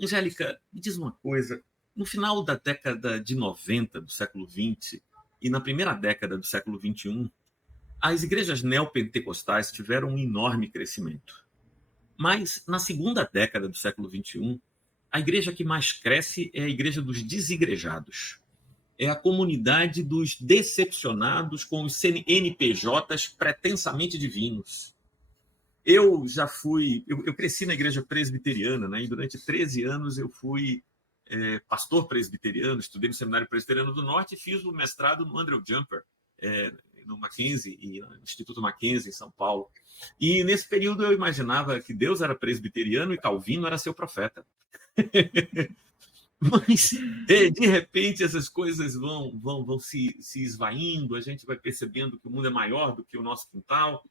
Angélica, me diz uma coisa. No final da década de 90 do século XX e na primeira década do século XXI, as igrejas neopentecostais tiveram um enorme crescimento. Mas na segunda década do século XXI, a igreja que mais cresce é a igreja dos desigrejados. É a comunidade dos decepcionados com os CNPJs pretensamente divinos. Eu cresci na igreja presbiteriana, né? E durante 13 anos eu fui pastor presbiteriano, estudei no Seminário Presbiteriano do Norte e fiz o mestrado no Andrew Jumper, no Mackenzie, e no Instituto Mackenzie, em São Paulo. E nesse período eu imaginava que Deus era presbiteriano e Calvino era seu profeta. Mas, de repente, essas coisas vão se esvaindo, a gente vai percebendo que o mundo é maior do que o nosso quintal.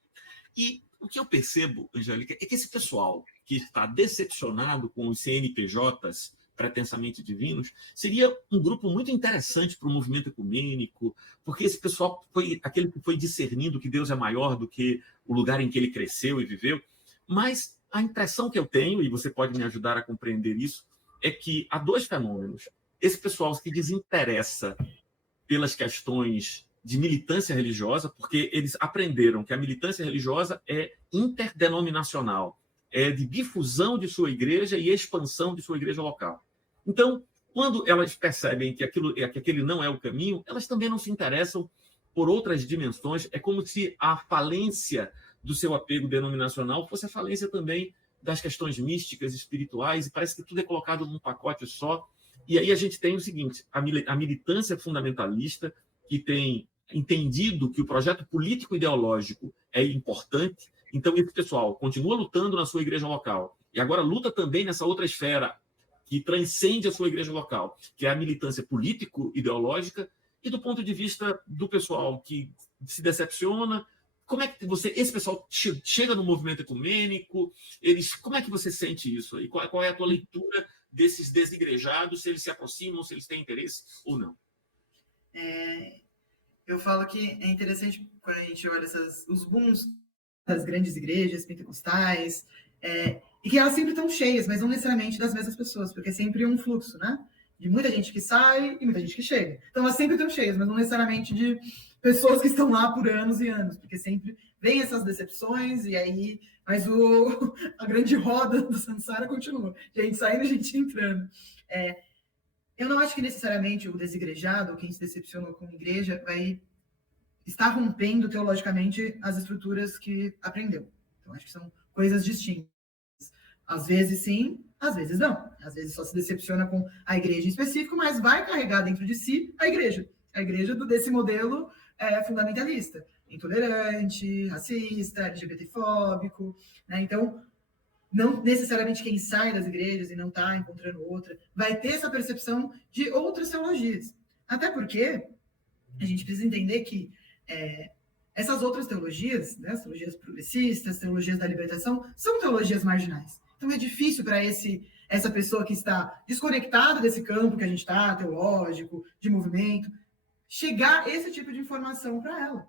E o que eu percebo, Angélica, é que esse pessoal que está decepcionado com os CNPJs pretensamente divinos seria um grupo muito interessante para o movimento ecumênico, porque esse pessoal foi aquele que foi discernindo que Deus é maior do que o lugar em que ele cresceu e viveu. Mas a impressão que eu tenho, e você pode me ajudar a compreender isso, é que há dois fenômenos. Esse pessoal que desinteressa pelas questões de militância religiosa, porque eles aprenderam que a militância religiosa é interdenominacional, é de difusão de sua igreja e expansão de sua igreja local. Então, quando elas percebem que aquele não é o caminho, elas também não se interessam por outras dimensões. É como se a falência do seu apego denominacional fosse a falência também das questões místicas, espirituais, e parece que tudo é colocado num pacote só. E aí a gente tem o seguinte, a militância fundamentalista, que tem entendido que o projeto político-ideológico é importante, então esse pessoal continua lutando na sua igreja local, e agora luta também nessa outra esfera que transcende a sua igreja local, que é a militância político-ideológica, e do ponto de vista do pessoal que se decepciona, como é que esse pessoal chega no movimento ecumênico, como é que você sente isso aí? Qual é a tua leitura desses desigrejados, se eles se aproximam, se eles têm interesse ou não? Eu falo que é interessante quando a gente olha os booms das grandes igrejas pentecostais, e que elas sempre estão cheias, mas não necessariamente das mesmas pessoas, porque é sempre um fluxo, né? De muita gente que sai e muita gente que chega. Então elas sempre estão cheias, mas não necessariamente de pessoas que estão lá por anos e anos, porque sempre vem essas decepções e aí, mas a grande roda do Sansara continua. Gente saindo, gente entrando. Eu não acho que necessariamente o desigrejado, quem se decepcionou com a igreja, vai estar rompendo teologicamente as estruturas que aprendeu. Então, acho que são coisas distintas. Às vezes sim, às vezes não. Às vezes só se decepciona com a igreja em específico, mas vai carregar dentro de si a igreja desse modelo fundamentalista, intolerante, racista, LGBTfóbico, né? Então, não necessariamente quem sai das igrejas e não está encontrando outra vai ter essa percepção de outras teologias. Até porque a gente precisa entender que essas outras teologias, né, as teologias progressistas, teologias da libertação, são teologias marginais. Então é difícil para essa pessoa que está desconectada desse campo que a gente está, teológico, de movimento, chegar esse tipo de informação para ela.